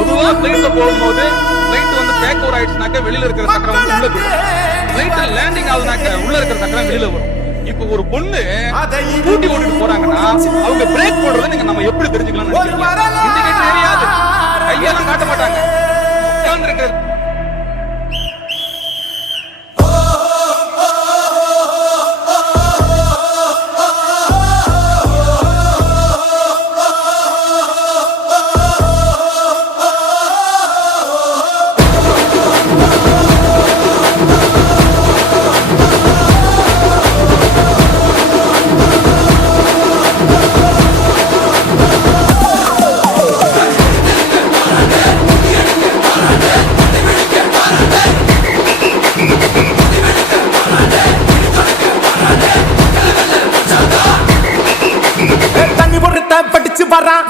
பொதுவா பிளைட்ல போகும்போது பிளைட் வந்து டேக் ஓவர் ஆயிடுச்சுனாக்க வெளியில இருக்கிற சக்கரம் வந்து உள்ள போயிடும். பிளைட்ல லேண்டிங் ஆகுதுனாக்க உள்ள இருக்கிற சக்கரம் வெளியில வரும். இப்போ ஒரு பொண்ணு ஸ்கூட்டி ஓட்டிட்டு போறாங்கன்னா அவங்க பிரேக் போடுறதை நீங்க நம்ம எப்படி தெரிஞ்சுக்கலாம்னு நினைக்கிறீங்க? இண்டிகேட்டர் தெரியாது, கையெல்லாம் காட்ட மாட்டாங்க. உட்கார்ந்து இருக்கிற தண்ணி பொறுத்த படிச்சு வரான்